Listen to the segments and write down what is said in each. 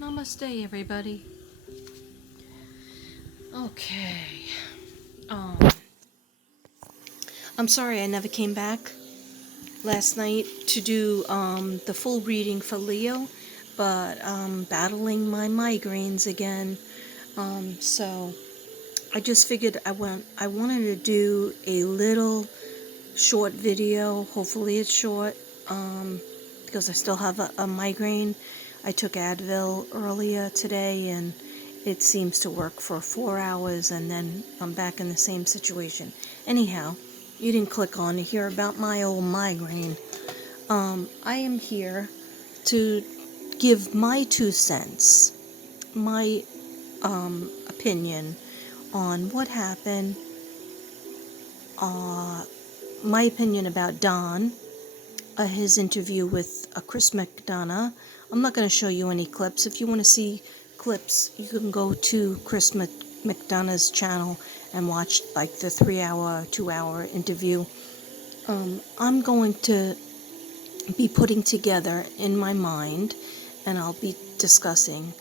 Namaste, everybody. Okay. Um, I'm sorry I never came back last night to do the full reading for Leo, but I'm battling my migraines again. So I just figured I wanted to do a little short video. Hopefully it's short, because I still have a migraine. I took Advil earlier today, and it seems to work for 4 hours, and then I'm back in the same situation. Anyhow, you didn't click on to hear about my old migraine. I am here to give my 2 cents, my opinion on what happened, my opinion about Don, his interview with Chris McDonough. I'm not going to show you any clips. If you want to see clips, you can go to Chris McDonough's channel and watch like the 3 hour, 2 hour interview. I'm going to be putting together in my mind, and I'll be discussing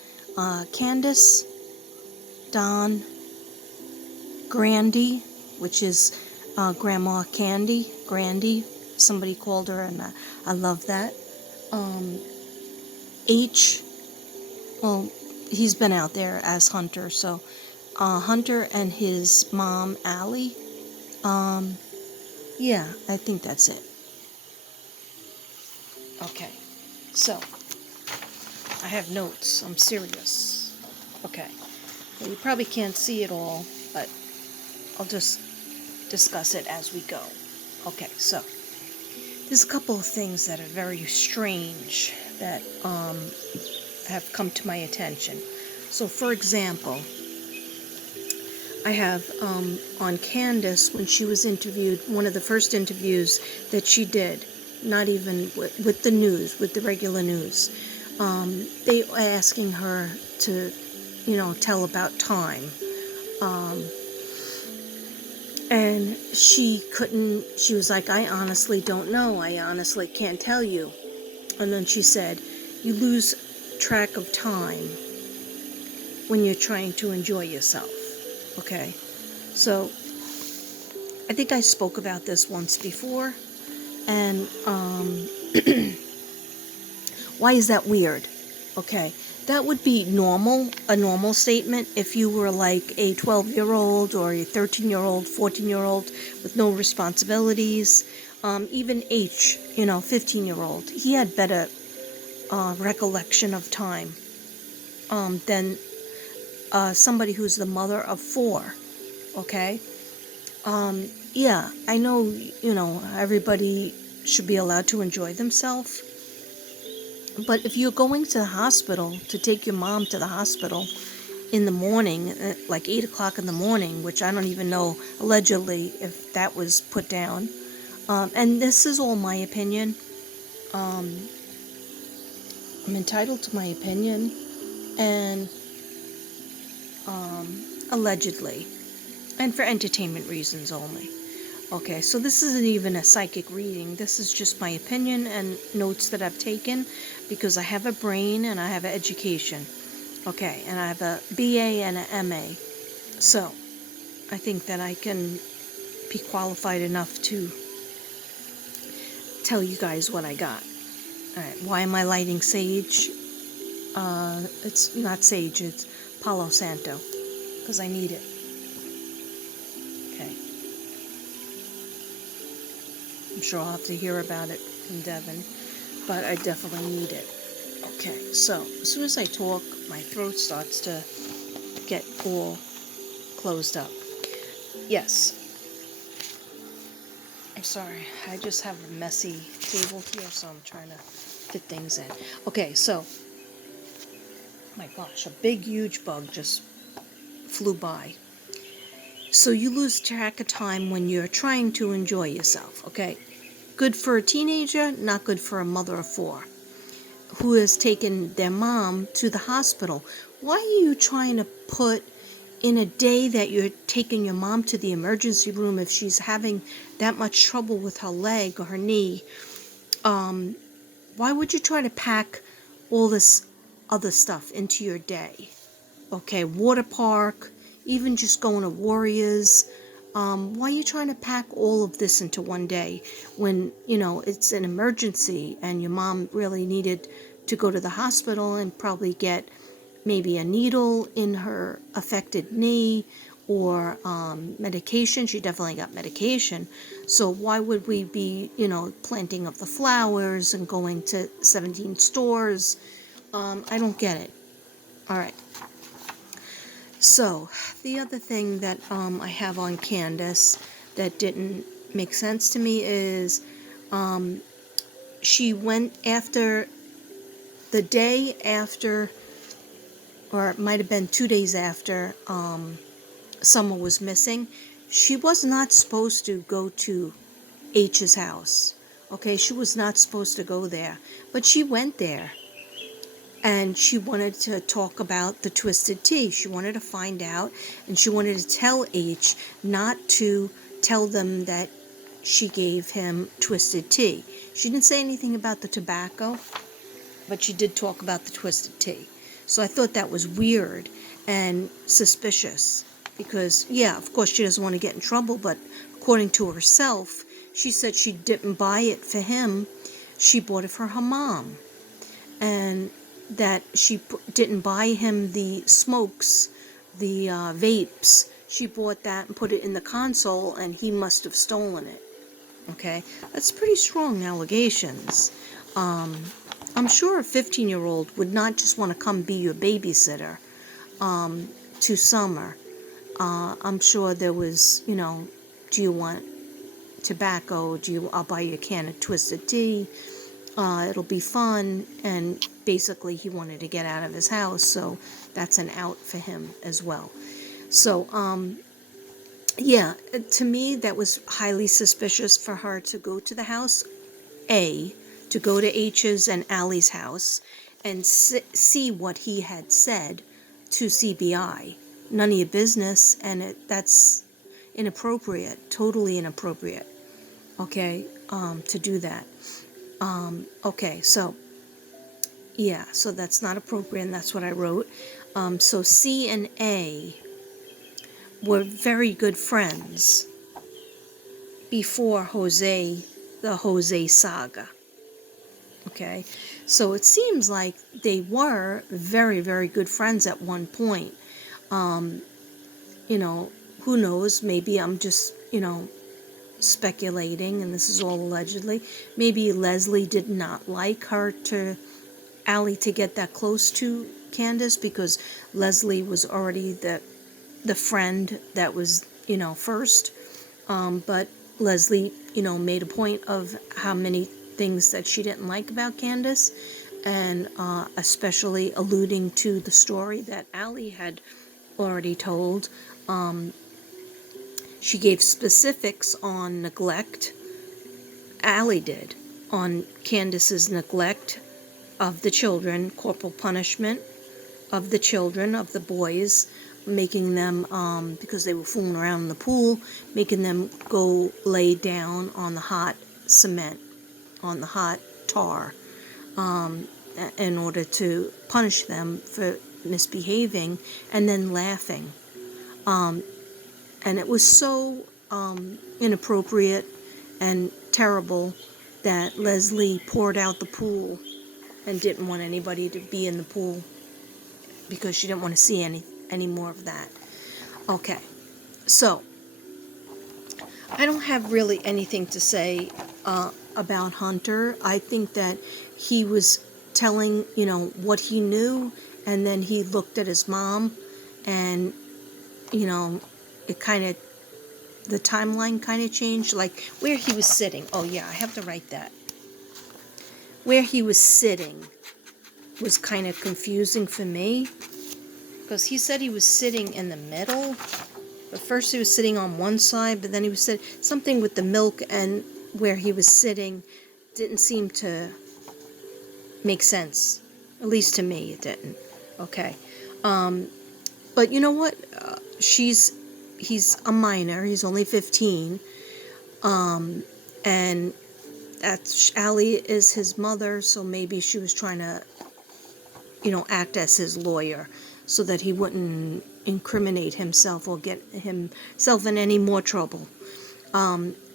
Candace, Don, Grandy, which is Grandma Candy, Grandy. Somebody called her, and I love that. H, well, he's been out there as Hunter, so Hunter and his mom, Allie. Yeah, I think that's it. Okay, so I have notes. I'm serious. Okay, well, you probably can't see it all, but I'll just discuss it as we go. Okay, so there's a couple of things that are very strange that have come to my attention. So, for example, I have on Candace, when she was interviewed, one of the first interviews that she did, not even with the news, with the regular news, they were asking her to, tell about time. And she couldn't, she was like, I honestly don't know. I honestly can't tell you. And then she said, you lose track of time when you're trying to enjoy yourself. Okay, so I think I spoke about this once before, and why is that weird? Okay, that would be a normal statement if you were like a 12-year-old or a 13-year-old, 14-year-old with no responsibilities. Even H, 15-year-old, he had better recollection of time than somebody who's the mother of 4, okay? Yeah, I know, everybody should be allowed to enjoy themselves, but if you're going to the hospital to take your mom to the hospital in the morning, like 8 o'clock in the morning, which I don't even know, allegedly, if that was put down, and this is all my opinion, I'm entitled to my opinion, and allegedly, and for entertainment reasons only. Okay, so this isn't even a psychic reading. This is just my opinion and notes that I've taken because I have a brain and I have an education. Okay, and I have a BA and an MA. So I think that I can be qualified enough to tell you guys what I got. All right, why am I lighting sage? It's not sage, it's Palo Santo, because I need it. Okay. I'm sure I'll have to hear about it from Devin, but I definitely need it. Okay, so as soon as I talk, my throat starts to get all closed up. Yes. I'm sorry, I just have a messy table here, so I'm trying to fit things in. Okay, so, my gosh, a big, huge bug just flew by. So you lose track of time when you're trying to enjoy yourself, okay? Good for a teenager, not good for a mother of 4 who has taken their mom to the hospital. Why are you trying to put in a day that you're taking your mom to the emergency room if she's having that much trouble with her leg or her knee? Why would you try to pack all this other stuff into your day. Okay, water park, even just going to Warriors. Why are you trying to pack all of this into one day when, it's an emergency and your mom really needed to go to the hospital and probably get maybe a needle in her affected knee or medication? She definitely got medication. So why would we be, planting of the flowers and going to 17 stores? I don't get it. All right. So, the other thing that I have on Candace that didn't make sense to me is she went after the day after, or it might have been 2 days after Summer was missing. She was not supposed to go to H's house. Okay, she was not supposed to go there, but she went there. And she wanted to talk about the twisted tea. She wanted to find out, and she wanted to tell H not to tell them that she gave him twisted tea. She didn't say anything about the tobacco, but she did talk about the twisted tea. So I thought that was weird and suspicious because, yeah, of course she doesn't want to get in trouble, but according to herself, she said she didn't buy it for him. She bought it for her mom. And that she didn't buy him the smokes, the vapes. She bought that and put it in the console, and he must have stolen it. Okay, that's pretty strong allegations. I'm sure a 15-year-old would not just want to come be your babysitter to Summer. I'm sure there was, do you want tobacco? I'll buy you a can of twisted tea. It'll be fun, and basically he wanted to get out of his house, so that's an out for him as well. So, yeah, to me that was highly suspicious for her to go to the house, to go to H's and Allie's house and see what he had said to CBI. None of your business, and that's inappropriate, totally inappropriate, okay, to do that. Okay, so, yeah, so that's not appropriate, and that's what I wrote. So C and A were very good friends before the Jose saga. Okay, so it seems like they were very, very good friends at one point. Who knows, maybe I'm just, speculating, and this is all allegedly. Maybe Leslie did not like Allie to get that close to Candace because Leslie was already the friend that was, first. But Leslie, made a point of how many things that she didn't like about Candace, and especially alluding to the story that Allie had already told. She gave specifics on neglect. Allie did, on Candace's neglect of the children, corporal punishment of the children, of the boys, making them, because they were fooling around in the pool, making them go lay down on the hot cement, on the hot tar, in order to punish them for misbehaving, and then laughing. And it was so inappropriate and terrible that Leslie poured out the pool and didn't want anybody to be in the pool because she didn't want to see any more of that. Okay, so I don't have really anything to say about Hunter. I think that he was telling, what he knew, and then he looked at his mom, and, it kind of, the timeline kind of changed, like where he was sitting. Oh yeah, I have to write that. Where he was sitting was kind of confusing for me, because he said he was sitting in the middle. But first he was sitting on one side, but then he was sitting, something with the milk and where he was sitting didn't seem to make sense. At least to me, it didn't. Okay. But you know what? He's a minor. He's only 15. And Allie is his mother, so maybe she was trying to act as his lawyer so that he wouldn't incriminate himself or get himself in any more trouble,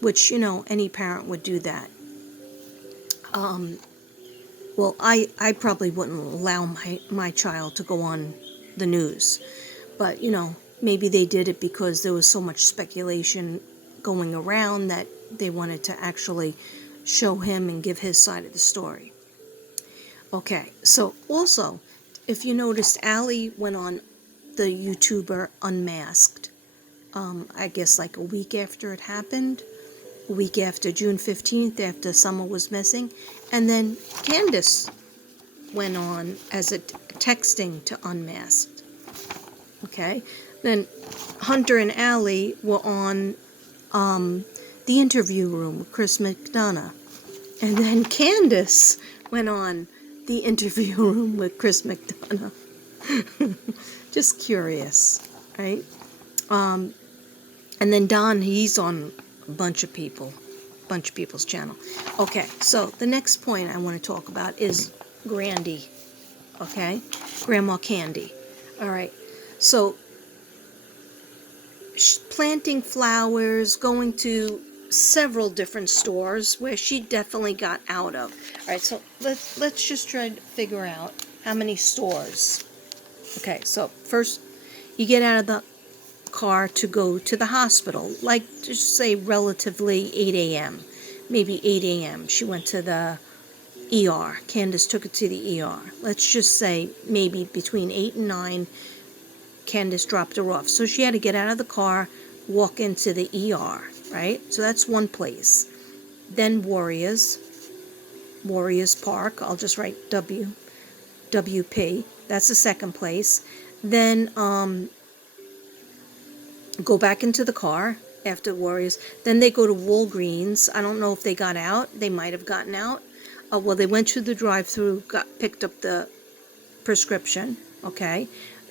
which, any parent would do that. Well, I probably wouldn't allow my child to go on the news, but, maybe they did it because there was so much speculation going around that they wanted to actually show him and give his side of the story. Okay, so also, if you noticed, Allie went on the YouTuber Unmasked, I guess like a week after it happened, a week after June 15th, after Summer was missing, and then Candace went on as a texting to Unmasked. Okay, then Hunter and Allie were on the interview room with Chris McDonough, and then Candace went on the interview room with Chris McDonough. Just curious, right? And then Don, he's on a bunch of people's channel. Okay, so the next point I want to talk about is Grandy, okay? Grandma Candy. All right, so planting flowers, going to several different stores where she definitely got out of. All right, so let's just try to figure out how many stores. Okay, so first you get out of the car to go to the hospital, like just say relatively 8 a.m., maybe 8 a.m. She went to the ER. Candace took it to the ER. Let's just say maybe between 8 and 9, Candace dropped her off. So she had to get out of the car, walk into the ER, right? So that's one place. Then Warriors Park, I'll just write WP. That's the second place. Then go back into the car after Warriors. Then they go to Walgreens. I don't know if they got out. They might have gotten out. Well, they went through the drive-through, picked up the prescription. Okay,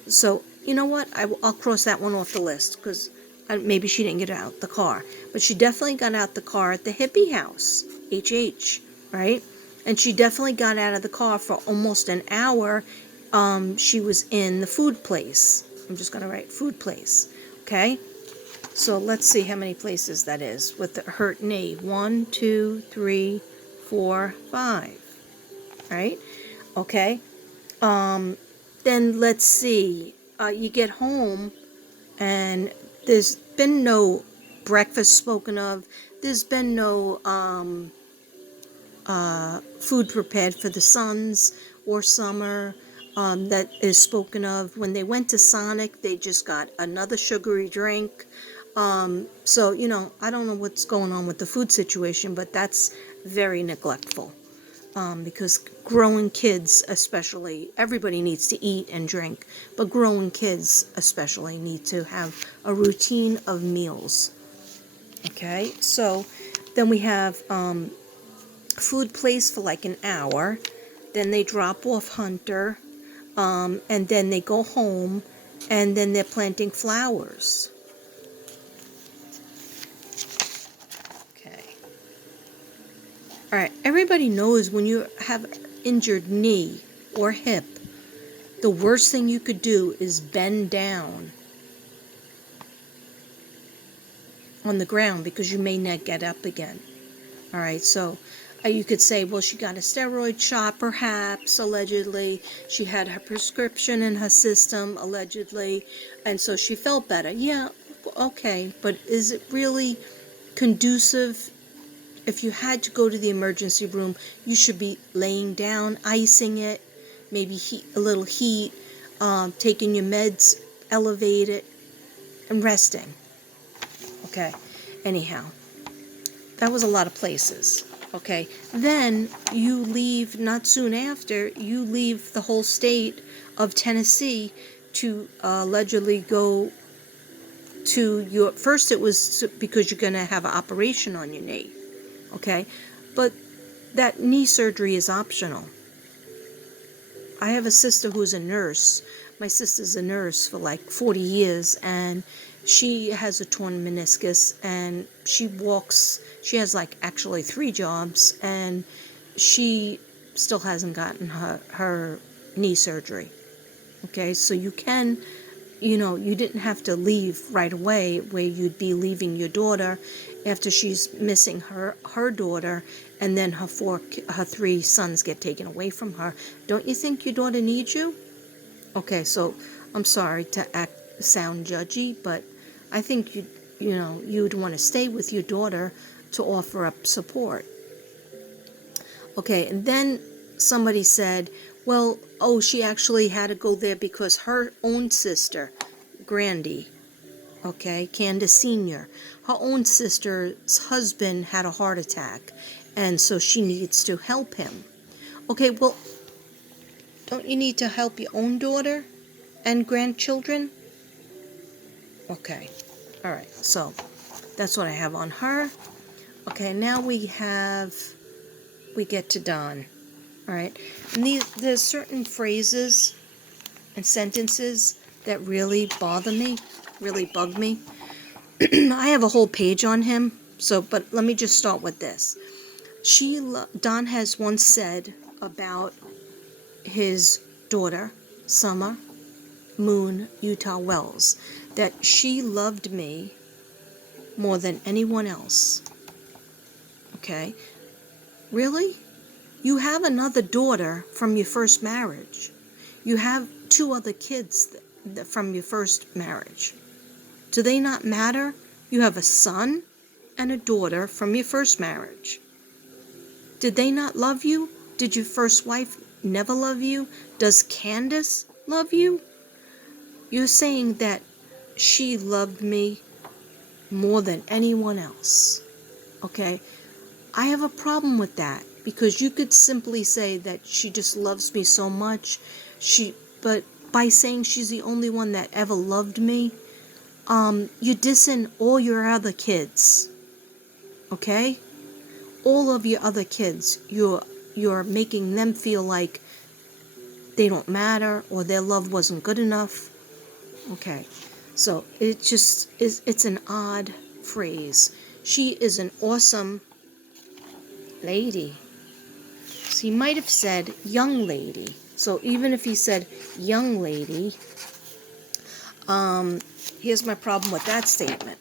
so you know what? I'll cross that one off the list because maybe she didn't get out the car, but she definitely got out the car at the hippie house, HH, right? And she definitely got out of the car for almost an hour. She was in the food place. I'm just going to write food place. Okay, so let's see how many places that is with the hurt knee. 1, 2, 3, 4, 5. Right? Okay. Then let's see. You get home, and there's been no breakfast spoken of. There's been no food prepared for the sons or Summer that is spoken of. When they went to Sonic, they just got another sugary drink. So, I don't know what's going on with the food situation, but that's very neglectful. Because growing kids especially, everybody needs to eat and drink, but growing kids especially need to have a routine of meals. Okay, so then we have food place for like an hour, then they drop off Hunter, and then they go home, and then they're planting flowers. All right, everybody knows when you have injured knee or hip, the worst thing you could do is bend down on the ground because you may not get up again. All right, so you could say, well, she got a steroid shot, perhaps, allegedly. She had her prescription in her system, allegedly, and so she felt better. Yeah, okay, but is it really conducive? If you had to go to the emergency room, you should be laying down, icing it, maybe a little heat, taking your meds, elevated, and resting. Okay, anyhow, that was a lot of places. Okay, then you leave, not soon after, you leave the whole state of Tennessee to allegedly go to your, first it was because you're going to have an operation on your knee. Okay, but that knee surgery is optional. I have a sister who's a nurse. My sister's a nurse for like 40 years, and she has a torn meniscus, and she has like actually 3 jobs, and she still hasn't gotten her knee surgery. Okay, so you can, you didn't have to leave right away where you'd be leaving your daughter after she's missing her daughter, and then her three sons get taken away from her. Don't you think your daughter needs you? Okay, so I'm sorry to sound judgy, but I think you'd want to stay with your daughter to offer up support. Okay, and then somebody said, well, oh, she actually had to go there because her own sister, Grandy, okay, Candace Sr., her own sister's husband had a heart attack, and so she needs to help him. Okay, well, don't you need to help your own daughter and grandchildren? Okay, all right, so that's what I have on her. Okay, now we get to Don. All right, and there's certain phrases and sentences that really bother me, really bug me. I have a whole page on him, but let me just start with this. Don has once said about his daughter, Summer Moon Utah Wells, that she loved me more than anyone else. Okay? Really? You have another daughter from your first marriage. You have two other kids from your first marriage. Do they not matter? You have a son and a daughter from your first marriage. Did they not love you? Did your first wife never love you? Does Candace love you? You're saying that she loved me more than anyone else. Okay? I have a problem with that, because you could simply say that she just loves me so much. But by saying she's the only one that ever loved me, you're dissing all your other kids. Okay? All of your other kids, you're making them feel like they don't matter, or their love wasn't good enough. Okay, so it's an odd phrase. She is an awesome lady. So he might have said young lady. So even if he said young lady, here's my problem with that statement.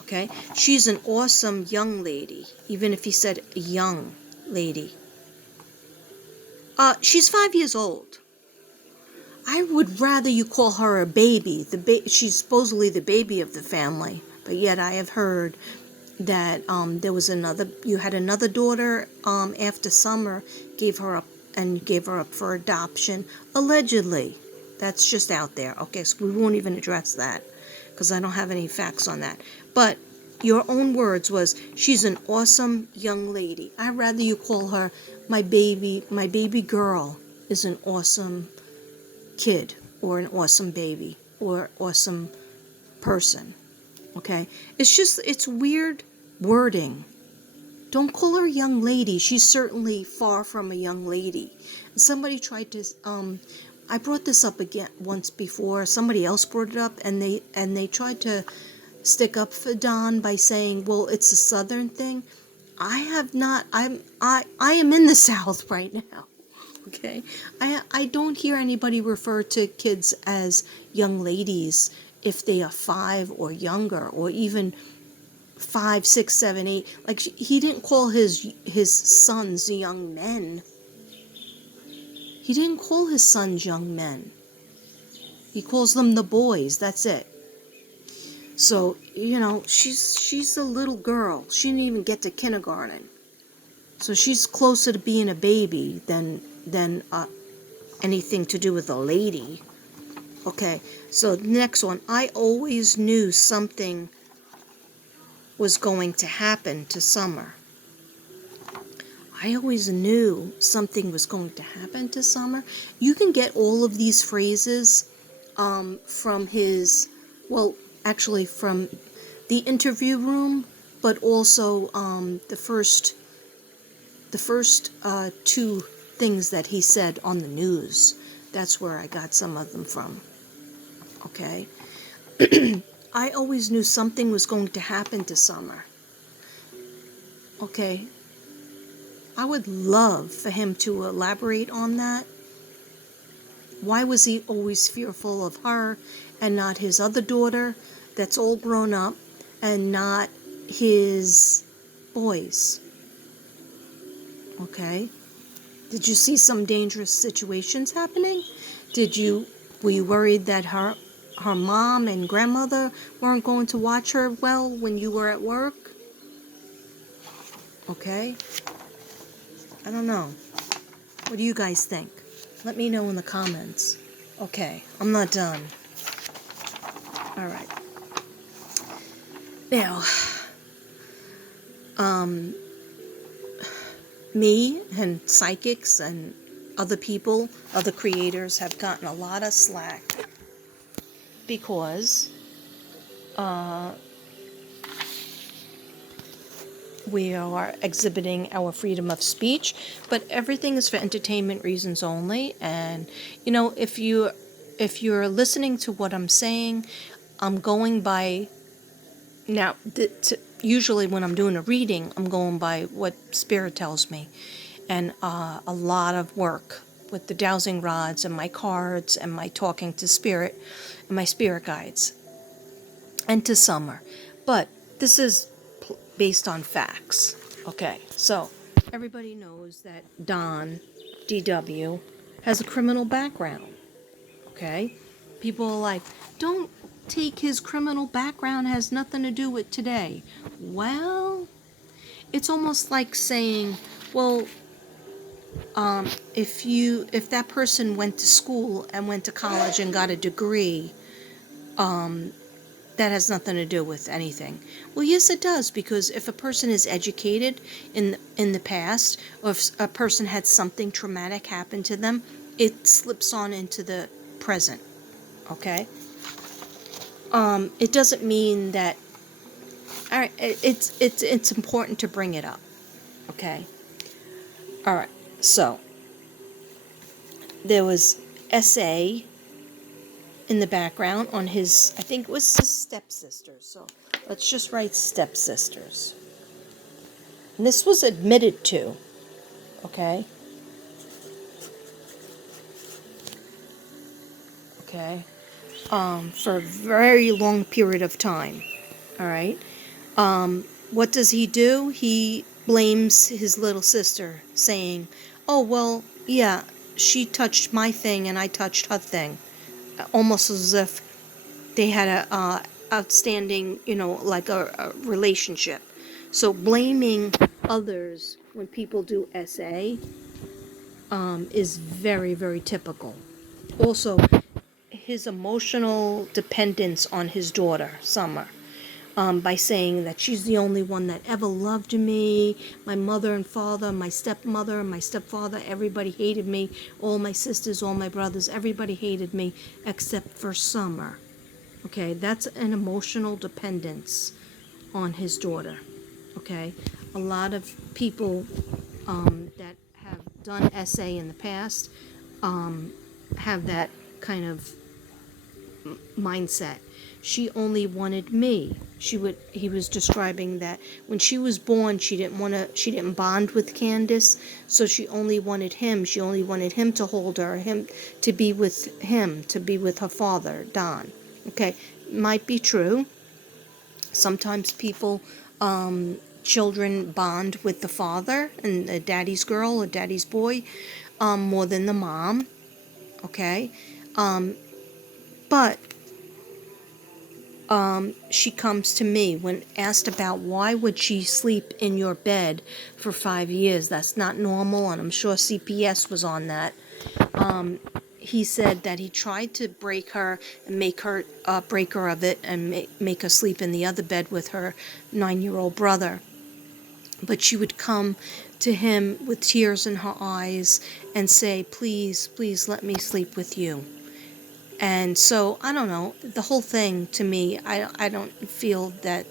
Okay, she's an awesome young lady. Even if he said young lady. She's 5 years old. I would rather you call her a baby. She's supposedly the baby of the family, but yet I have heard that you had another daughter after Summer gave her up for adoption, allegedly. That's just out there. Okay, so we won't even address that because I don't have any facts on that. But your own words was, she's an awesome young lady. I'd rather you call her my baby girl is an awesome kid, or an awesome baby, or awesome person. Okay? It's weird wording. Don't call her a young lady. She's certainly far from a young lady. Somebody tried to I brought this up again once before. Somebody else brought it up, and they tried to stick up for Don by saying, well, it's a southern thing. I am in the South right now. Okay, I don't hear anybody refer to kids as young ladies if they are 5 or younger, or even 5, 6, 7, 8. Like, he didn't call his sons young men. He didn't call his sons young men. He calls them the boys. That's it. So she's a little girl. She didn't even get to kindergarten. So she's closer to being a baby than anything to do with a lady. Okay, so next one. I always knew something was going to happen to Summer. I always knew something was going to happen to Summer. You can get all of these phrases from from the interview room, but also the first two things that he said on the news. That's where I got some of them from. Okay? I always knew something was going to happen to Summer. Okay? I would love for him to elaborate on that. Why was he always fearful of her and not his other daughter that's all grown up and not his boys? Okay? Did you see some dangerous situations happening? Were you worried that her mom and grandmother weren't going to watch her well when you were at work? Okay? I don't know. What do you guys think? Let me know in the comments. Okay, I'm not done. All right. Now, me and psychics and other people, other creators have gotten a lot of slack because we are exhibiting our freedom of speech, but everything is for entertainment reasons only. And if you're listening to what I'm saying, I'm going by now. Usually, when I'm doing a reading, I'm going by what Spirit tells me, and a lot of work with the dowsing rods and my cards and my talking to Spirit and my spirit guides and to Summer. But this is based on facts. Okay, so everybody knows that Don, DW, has a criminal background. Okay? People are like, don't take his criminal background, has nothing to do with today. Well, it's almost like saying, well, if that person went to school and went to college and got a degree, that has nothing to do with anything. Well, yes, it does, because if a person is educated in the past, or if a person had something traumatic happen to them, it slips on into the present. Okay. It doesn't mean that. All right. It's important to bring it up. Okay. All right. So there was SA in the background on his, I think it was his stepsisters. So let's just write stepsisters. And this was admitted to, okay? Okay. For a very long period of time, all right? What does he do? He blames his little sister, saying, oh, well, yeah, she touched my thing and I touched her thing. Almost as if they had a outstanding, like a relationship. So blaming others when people do SA is very, very typical. Also, his emotional dependence on his daughter, Summer, by saying that she's the only one that ever loved me. My mother and father, my stepmother, my stepfather, everybody hated me. All my sisters, all my brothers, everybody hated me except for Summer. Okay, that's an emotional dependence on his daughter. Okay, a lot of people that have done SA in the past have that kind of mindset. She only wanted me. He was describing that when she was born, she didn't bond with Candace, so she only wanted him. She only wanted him to hold her, him to be with him, to be with her father, Don. Okay, might be true. Sometimes children bond with the father and the daddy's girl or daddy's boy more than the mom. Okay, but she comes to me when asked about why would she sleep in your bed for 5 years. That's not normal, and I'm sure CPS was on that. He said that he tried to break her and make her break her of it and make her sleep in the other bed with her 9-year-old brother. But she would come to him with tears in her eyes and say, please, please let me sleep with you. And so, I don't know, the whole thing to me, I don't feel that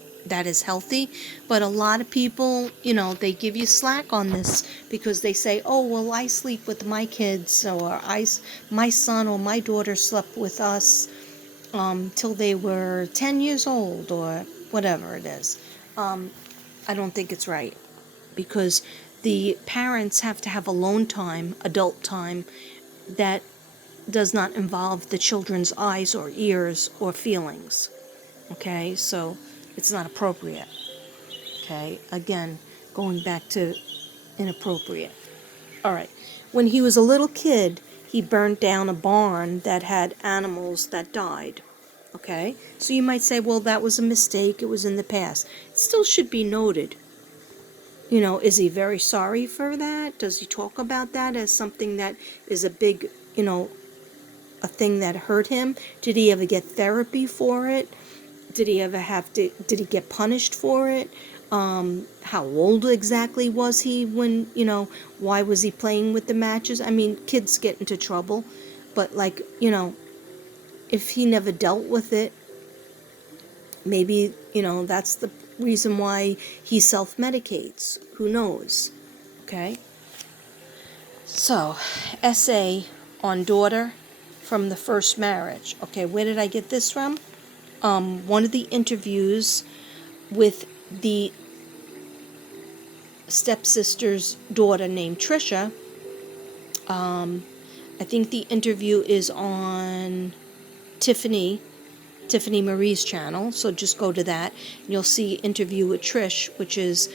is healthy. But a lot of people, they give you slack on this because they say, oh, well, I sleep with my kids, or my son or my daughter slept with us till they were 10 years old, or whatever it is. I don't think it's right, because the parents have to have alone time, adult time, that does not involve the children's eyes or ears or feelings. Okay, so it's not appropriate. Okay, again, going back to inappropriate. All right, when he was a little kid, he burnt down a barn that had animals that died. Okay, so you might say, well, that was a mistake, it was in the past. It still should be noted. You know, is he very sorry for that? Does he talk about that as something that is a big, a thing that hurt him? Did he ever get therapy for it? Did he ever did he get punished for it? How old exactly was he when, why was he playing with the matches? I mean, kids get into trouble, but like, if he never dealt with it, maybe, that's the reason why he self-medicates. Who knows? Okay? So, essay on daughter from the first marriage. Okay, where did I get this from? One of the interviews with the stepsister's daughter named Trisha. I think the interview is on Tiffany Marie's channel, so just go to that and you'll see interview with Trish, which is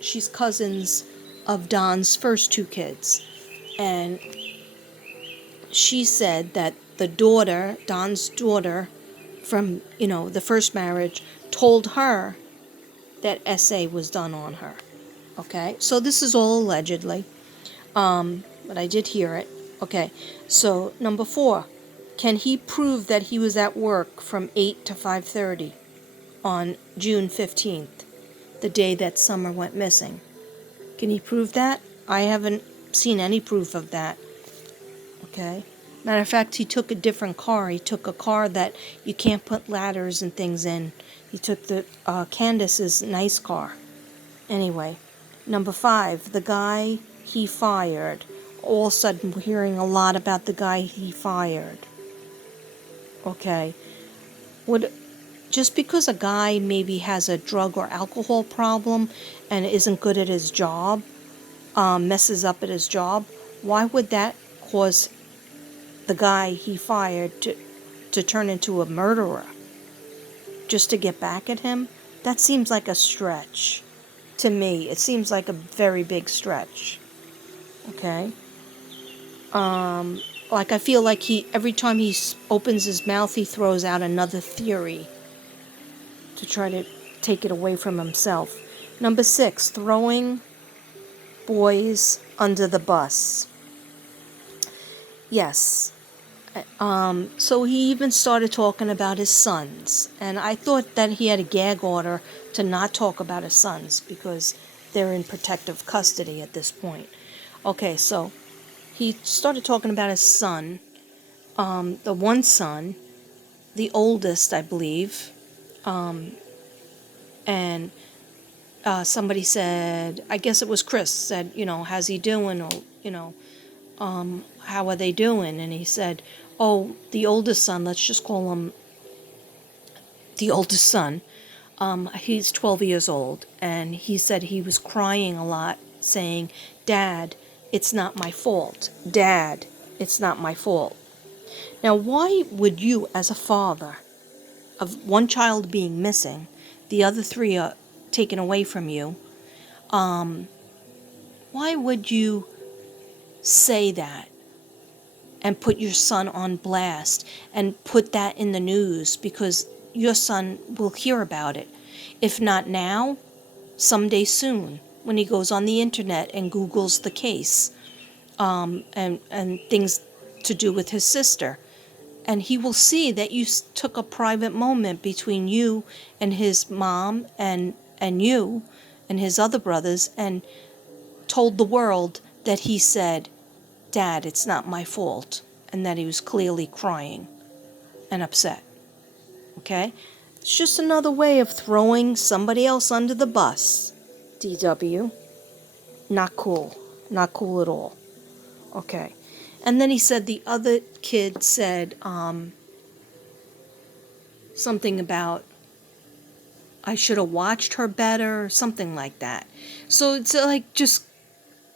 she's cousins of Don's first two kids. And she said that the daughter, Don's daughter from, the first marriage, told her that essay was done on her. Okay, so this is all allegedly, but I did hear it. Okay, so number 4, can he prove that he was at work from 8 to 5:30 on June 15th, the day that Summer went missing? Can he prove that? I haven't seen any proof of that. Okay. Matter of fact, he took a different car. He took a car that you can't put ladders and things in. He took the Candace's nice car. Anyway, number 5, the guy he fired. All of a sudden, we're hearing a lot about the guy he fired. Okay. Just because a guy maybe has a drug or alcohol problem and isn't good at his job, messes up at his job, why would that cause the guy he fired to turn into a murderer just to get back at him? That seems like a stretch. To me, it seems like a very big stretch. Okay? Like I feel like every time he opens his mouth, he throws out another theory to try to take it away from himself. Number 6, throwing boys under the bus. Yes. So he even started talking about his sons. And I thought that he had a gag order to not talk about his sons because they're in protective custody at this point. Okay, so he started talking about his son, the one son, the oldest, I believe. And somebody said, I guess it was Chris, said, how's he doing? Or, how are they doing? And he said, oh, the oldest son, let's just call him the oldest son. He's 12 years old. And he said he was crying a lot, saying, Dad, it's not my fault. Dad, it's not my fault. Now, why would you, as a father of one child being missing, the other 3 are taken away from you, why would you say that and put your son on blast and put that in the news? Because your son will hear about it. If not now, someday soon, when he goes on the internet and Googles the case, and things to do with his sister. And he will see that you took a private moment between you and his mom and you and his other brothers and told the world that he said, Dad, it's not my fault, and that he was clearly crying and upset. Okay? It's just another way of throwing somebody else under the bus. DW. Not cool. Not cool at all. Okay. And then he said the other kid said something about, I should have watched her better, something like that. So it's like, just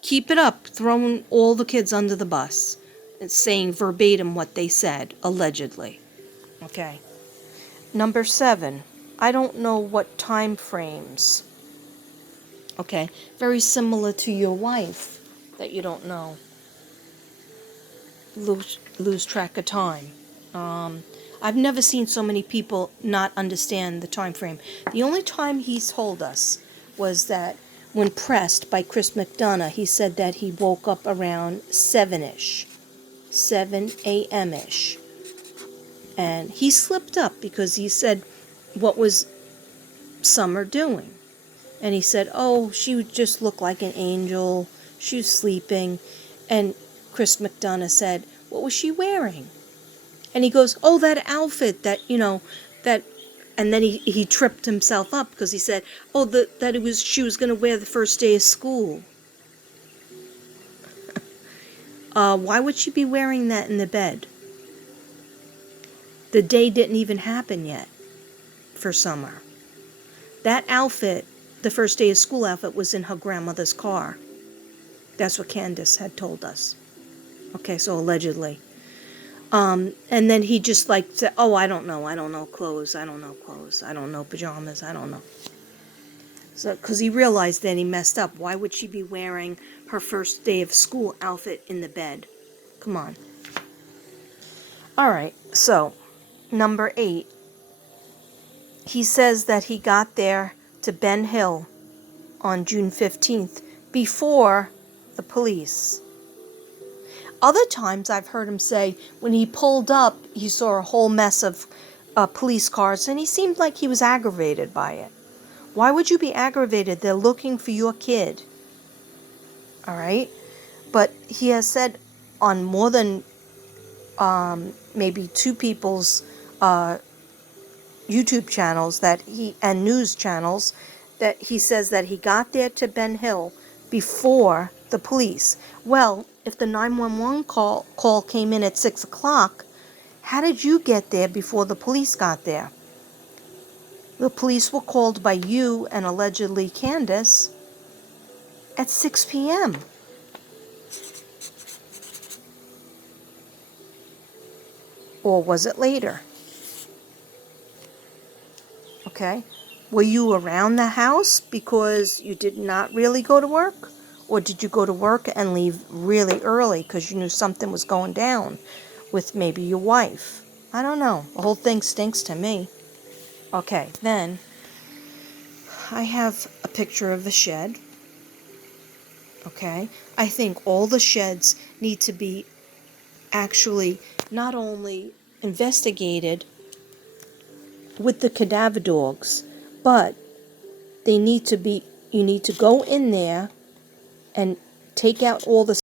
keep it up, throwing all the kids under the bus. It's saying verbatim what they said, allegedly. Okay. Number 7, I don't know what time frames. Okay. Very similar to your wife that you don't know. Lose track of time. I've never seen so many people not understand the time frame. The only time he told us was that when pressed by Chris McDonough, he said that he woke up around 7-ish, 7 a.m.-ish. And he slipped up because he said, what was Summer doing? And he said, oh, she would just look like an angel. She was sleeping. And Chris McDonough said, what was she wearing? And he goes, oh, that outfit that, that, and then he tripped himself up because he said, oh, she was going to wear the first day of school. Why would she be wearing that in the bed? The day didn't even happen yet for Summer. That outfit, the first day of school outfit, was in her grandmother's car. That's what Candace had told us. Okay, so allegedly. And then he just said, oh, I don't know clothes, I don't know pajamas, I don't know. So, because he realized that he messed up. Why would she be wearing her first day of school outfit in the bed? Come on. All right, so number 8. He says that he got there to Ben Hill on June 15th before the police. Other times I've heard him say when he pulled up, he saw a whole mess of police cars, and he seemed like he was aggravated by it. Why would you be aggravated? They're looking for your kid. All right? But he has said on more than maybe 2 people's YouTube channels and news channels that he says that he got there to Ben Hill before the police. Well, if the 911 call came in at 6 o'clock, how did you get there before the police got there? The police were called by you and allegedly Candace at 6 p.m. Or was it later? Okay. Were you around the house because you did not really go to work? Or did you go to work and leave really early because you knew something was going down with maybe your wife? I don't know. The whole thing stinks to me. Okay, then I have a picture of the shed. Okay? I think all the sheds need to be actually not only investigated with the cadaver dogs, but you need to go in there and take out all the